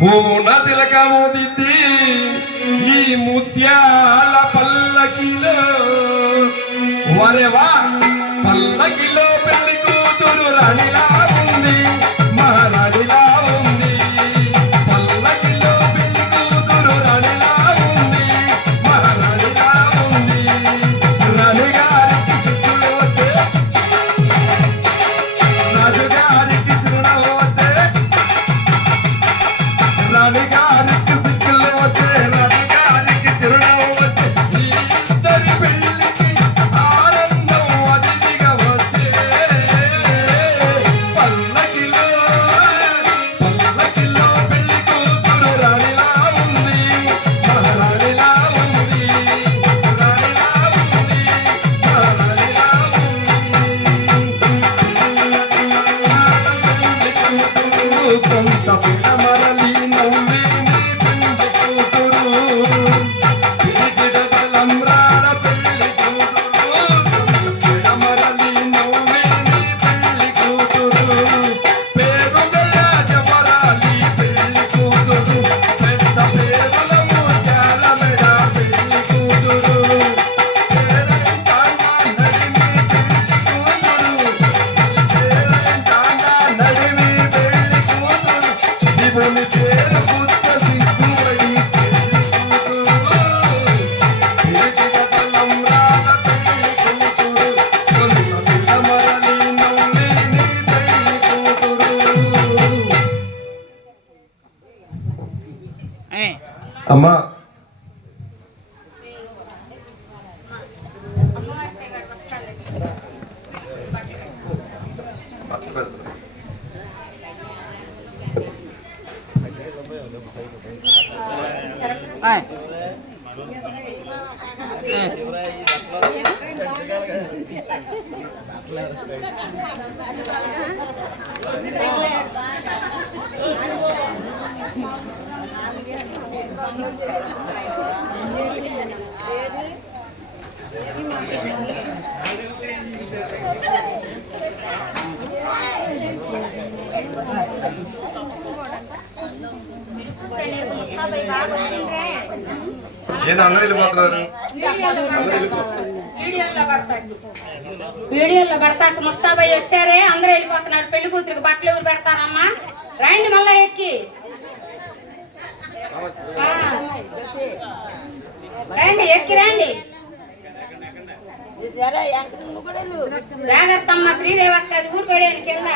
మూన తిలకముదిద్ది ఈ ముత్యాల పల్లకిలో వరెవా పల్లకిలో పెళ్లి కూతురు రాణిలా ఉంది మహారాణిలా ఉంది పల్లకిలో పెళ్లి కూతురు రాణిలా ఉంది మహారాణిలా ఉంది రాణిగారికి చిక్కులు వస్తే రాజుగారికి చిరునవ్వు వస్తే రాణిగారికి సిక్కులు వస్తే రాజుగారికి చిరునవ్వు వస్తే ఇద్దరి పెళ్లికి ఆనందం అతిథిగా వచ్చే పల్లకిలో పెళ్లి కూతురు రాణిలా ఉంది మహారాణిలా ఉంది రాణిలా ఉంది మహారాణిలా ఉంది కొంత పిడమరలి నవ్వింది పెళ్లి కూతురు పిలిచిన బలంరాల పెళ్లి కూతురు కొంత పిడమరలి నవ్వింది పెళ్లి కూతురు పేరుగల జవరాలి పెళ్లి కూతురు పెద్ద పేరుల ముత్యాల మెడ పెళ్లి కూతురు పేరంటాంగా నడిమి పెళ్లి కూతురు శివుని చేరు బుద్ధ సిద్ధువడి పెళ్లి కూతురు బలంరాల పెళ్లి కూతురు కొంత పిడమరలి నవ్వింది పెళ్లి కూతురు. అమ్మా ఏంది అందరూ వెళ్ళిపోతున్నారు? వీడియోలో పడతాక ముస్తాబాయి వచ్చారే అందరూ వెళ్ళిపోతున్నారు. పెళ్లి కూతురికి బట్టలు ఎవరు పెడతారమ్మా? రండి మళ్ళా ఎక్కి రండి, ఎక్కి రండి. జాగ్రత్త అమ్మా, శ్రీదేవి అక్క అది ఊరు పడేది కింద.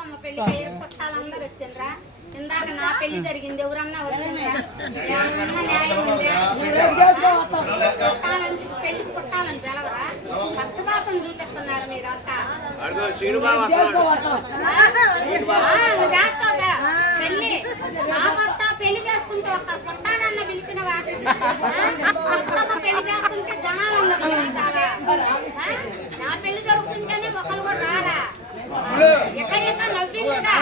బతుకమ్మ పెళ్లికి చుట్టాలందరూ వచ్చిండ్రా. ఇందాక నా పెళ్లి జరిగింది, ఎవరన్నా వచ్చిండ్రా? ఏమన్నా న్యాయం ఉందా? పెళ్లికి చుట్టాలని పిలవరా? పక్షపాతం చూపిస్తున్నారు మీరంతా. పెళ్లి నా భర్త పెళ్లి చేసుకుంటే ఒక్క చుట్టాలన్న పిలిచినవా? బతుకమ్మ పెళ్లి చేస్తుంటే జనాలందరూ పిలుస్తారా? నా పెళ్లి జరుగుతుంటేనే ఒకరు కూడా రారా? ఎక్కడ నవ్విందిగా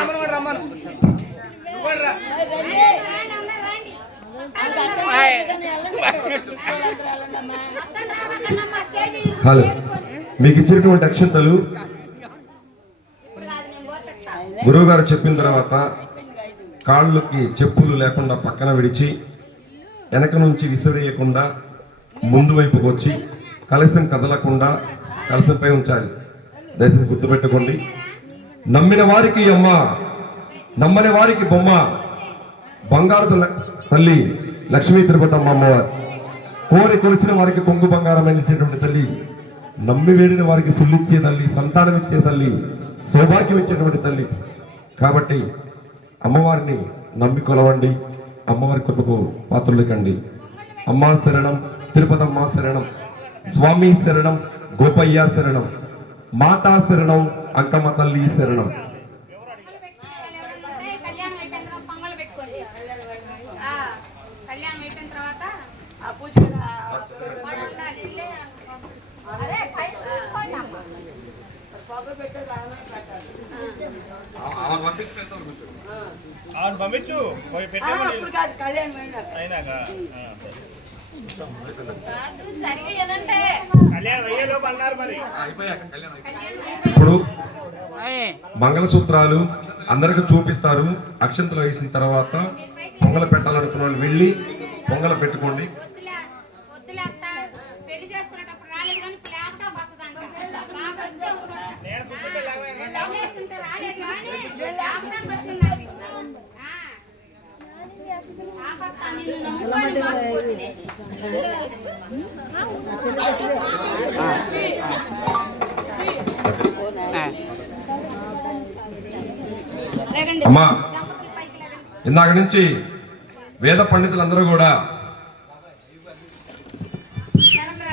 హలో, మీకు ఇచ్చినటువంటి అక్షంతలు గురువు గారు చెప్పిన తర్వాత కాళ్ళకి చెప్పులు లేకుండా పక్కన విడిచి వెనక నుంచి విసిరేయకుండా ముందు వైపుకు వచ్చి కలశం కదలకుండా కలశంపై ఉంచాలి. దయచేసి గుర్తుపెట్టుకోండి. నమ్మిన వారికి అమ్మ, నమ్మని వారికి బొమ్మ. బంగారు తల్లి లక్ష్మీ తిరుపతమ్మ అమ్మవారు. కోరి కొలిచిన వారికి కొంగు బంగారం అనేటువంటి తల్లి, నమ్మి వేడిన వారికి సుల్లిచ్చే తల్లి, సంతానం ఇచ్చే తల్లి, సౌభాగ్యం ఇచ్చేటువంటి తల్లి. కాబట్టి అమ్మవారిని నమ్మి కొలవండి, అమ్మవారి కృపకు పాత్రలు కండి. అమ్మా శరణం, తిరుపతమ్మ శరణం, స్వామి శరణం, గోపయ్య శరణం, మాతా శరణం, అంకమ్మ తల్లి శరణం. కళ్యాణం అయిపోయిన తర్వాత పొంగలు పెట్టుకోండి. కళ్యాణం అయిపోయిన తర్వాత పంపించు అయినాక కళ్యాణం అయ్యేలోపు అన్నారు మరి. ఇప్పుడు మంగళసూత్రాలు అందరికి చూపిస్తారు. అక్షంతలు వేసిన తర్వాత పొంగలు పెట్టాలనుకున్న వాళ్ళు వెళ్ళి పొంగలు పెట్టుకోండి. వద్దులే అత్త, పెళ్లి చేసుకునేటప్పుడు రాలేదు కానీ ల్యాప్టాప్ వస్తుందంట. బాగా వచ్చావు రాలేదు కానీ ల్యాప్టాప్ వచ్చిందండి. నిన్ను నమ్ముకొని మోసపోతుంది. అమ్మా, ఇందాక నుంచి వేద పండితులందరూ కూడా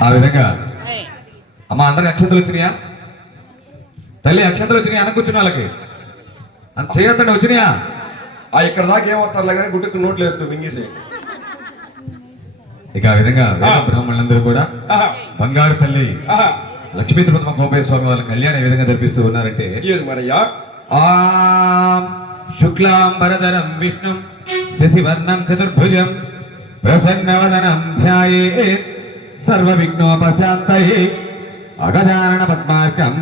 ఆ విధంగా అమ్మ అందరికి అక్షంతలు వచ్చినాయా? తల్లి అక్షంతలు వచ్చినాయా? అనుకొచ్చిన వాళ్ళకి చేయొద్దండి. వచ్చినాయా? ఇక్కడ దాకా ఏమవుతారులే కానీ గుడ్డకు నోట్లు వేసుకుని మింగేసి. ఇక ఆ విధంగా వేద బ్రాహ్మణులందరూ కూడా బంగారు తల్లి లక్ష్మీ తిరుపతమ్మ గోపయ్య స్వామి వాళ్ళ కళ్యాణం ఏ విధంగా జరిపిస్తూ ఉన్నారంటే, మరయ్యా ఆం శుక్లాంబరధరం విష్ణుం శశివర్ణం చతుర్భుజం ప్రసన్నవదనం ధ్యాయేత్ సర్వవిఘ్నోపశాంతయే అగజానన పద్మార్కం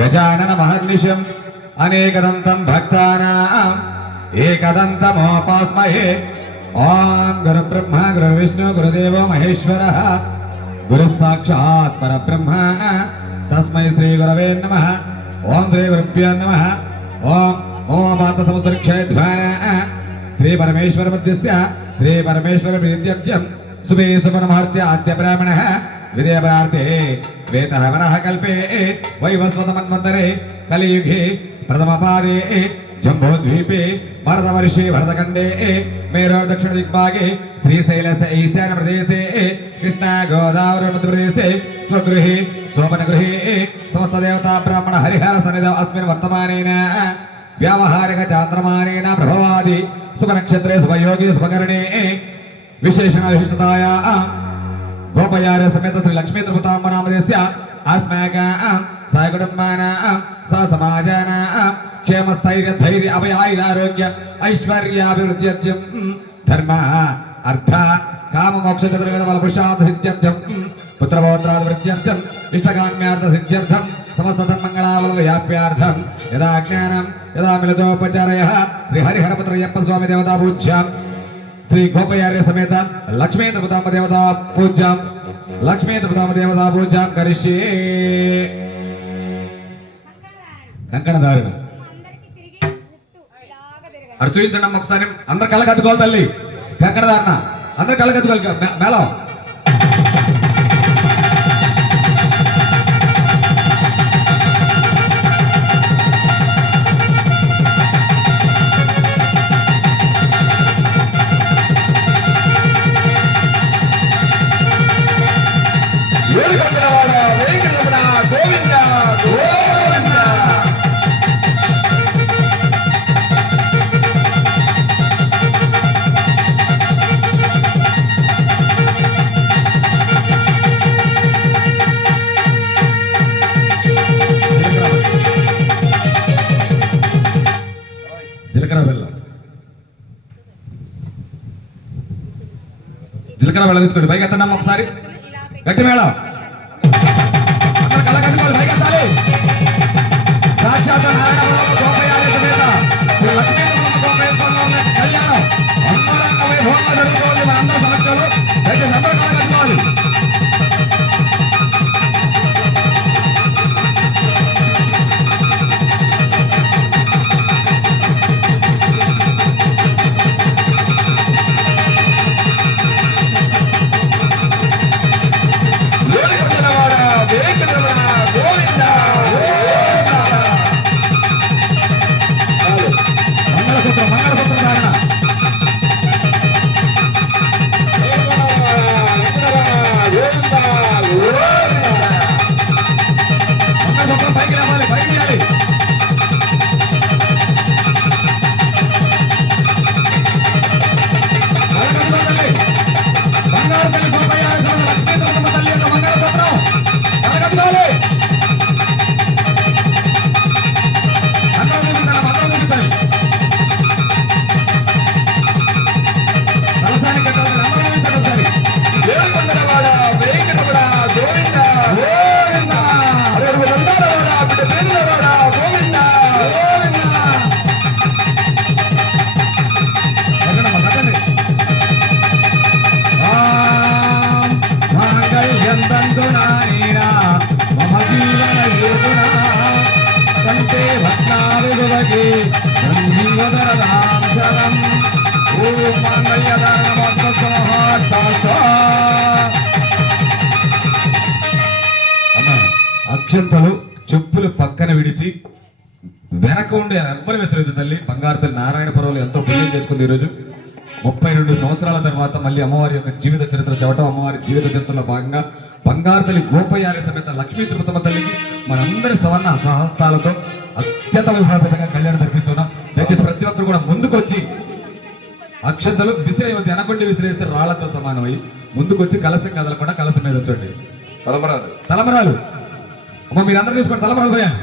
గజానన మహర్నిశం అనేకదంతం భక్తానాం ఏకదంతమోపాస్మహే. ఓం గురు బ్రహ్మ గురు విష్ణు గురుదేవో మహేశ్వరః గురు సాక్షాత్ పరబ్రహ్మ తస్మై శ్రీ గురవే నమః. ఓం శ్రీ గురుభ్యో నమః. ఓం ఓమాత సముద్రక్షయధ్వాన శ్రీ పరమేశ్వర మధ్యస్థ శ్రీ పరమేశ్వర ప్రీత్యర్థ్యం శుభే శుభనమహర్త్య ఆద్య బ్రాహ్మణః విదేవరార్తే శ్వేతః వరః కల్పే వైవస్వతమన్వంతరే కలియుగే ప్రథమపాదే జంబోద్వీపే భరతవర్షే భరతఖండే మేరోర్ దక్షిణ దిగ్భాగే శ్రీశైలస్య ఈశాన్య ప్రదేశే కృష్ణా గోదావరి మధ్యప్రదేశే స్వగృహే శోభనగృహే సమస్త దేవతా బ్రాహ్మణ హరిహర సన్నిధౌ అస్మిన్ వర్తమానేన వ్యావహారిక చాంద్రమానేన ప్రభవాది శుభనక్షత్రే శుభయోగి శుభకరణే విశేషణ విశిష్టతాయా గోపయార్య సమేత శ్రీ లక్ష్మీ తిరుపతమ్మ నామధేస్య अस्माकं सकुटुम्बानां ससमाजानां क्षेमस्थैर्य धैर्य अभयारोग्य ऐश्वर्याभिवृद्ध्यर्थं धर्म अर्थ काम मोक्ष चतुर्विध फलपुरुषार्थसिद्ध्यर्थं पुत्रपौत्रादिवृद्ध्यर्थं इष्टकाम्यार्थ सिद्ध्यर्थं समस्त तन्मङ्गलावलव्याप्यार्थं यदा ज्ञानं यदा मिलितोपचारयः श्री हरिहरपुत्रय्यप्प स्वामी देवता पूज्यां श्री गोपयार्य समेत लक्ष्मी तिरुपतम्म देवता पूज्यां लक्ष्मी तिरुपतम्म देवता पूज्यां करिष्ये कंकणधारण అటు చూపించండి అమ్మ ఒకసారి అందరు కళ్ళకి అద్దుకోవాలి తల్లి కంకణధారణ అందరు కళ్ళకి అద్దుకోవాలి మేళం జీలకర్ర బెల్లం. జీలకర్ర బెల్లం తీసుకోండి. పైకి ఎత్తండి అమ్మ ఒకసారి. గట్టి మేళం. అందరూ కళ్ళ కట్టుకోవాలి. పైకి ఎత్తాలి. సాక్షాత్ నారాయణ గోపయాలి సమేత శ్రీ లక్ష్మీనరసింహ గోపయ్య స్వామి వారి కళ్యాణం అంగరంగ వైభవంగా జరుగుతోంది. మనందరి సమక్షంలో దయచేసి అందరూ కళ్ళ కట్టుకోవాలి. మంగళసూత్రం మంగళసూత్రం ధారణ. మంగళసూత్రం పైకి రావాలి. పైకి తీయాలి. కలగట్టుకోవాలి. బంగారు తల్లి గోపయ్య లక్ష్మీనరసింహ తల్లి యొక్క మంగళసూత్రం కలగట్టుకోవాలి. అందరూ చూపిస్తారు. అందరూ చూపిస్తారు. కలసానికి కట్టాలి. అందరూ చూపించండి ఒకసారి. ఏడుకొండలవాడ, వేంకటరమణ, గోవింద. గోవింద. అరవై దండాలవాడ, బిడ్డ పేరులవాడ, గోవింద. కట్టండమ్మా, కట్టండి. ఆం మాంగళ్యం తంతునానేనా మమ జీవన హేతునా సంతే భక్తావిభవగే సంజీవదరదాం శరం. ఓం మాంగళ్యధారణమాత్మసమహార్థార్థ. అమ్మా, అక్షంతలు చెప్పులు పక్కన విడిచి వెనక ఉండే ఎవ్వరు విసరదు తల్లి. బంగారు తల్లి నారాయణపురంలో ఎంతో పుణ్యం చేసుకుంది. ఈరోజు 32 సంవత్సరాల తర్వాత మళ్ళీ అమ్మవారి యొక్క జీవిత చరిత్ర చెప్పడం, అమ్మవారి జీవిత చరిత్రలో భాగంగా బంగారు తల్లి గోపయారి సమేత లక్ష్మీ తిరుపతమ్మ తల్లికి మనందరి సవర్ణ సహస్తాలతో అత్యంత వైభవంగా కళ్యాణం జరిపిస్తున్నాం. దయచేసి ప్రతి ఒక్కరు కూడా ముందుకొచ్చి అక్షంతలు విసిరేయవద్దు. వెనకొండి విసిరేస్తే రాళ్లతో సమానమై ముందుకొచ్చి కలసం కదలకుండా కలసం మీద వచ్చండి. తలమరాలు అమ్మ మీరందరూ చూసుకోండి. తలమరాలు పోయాను.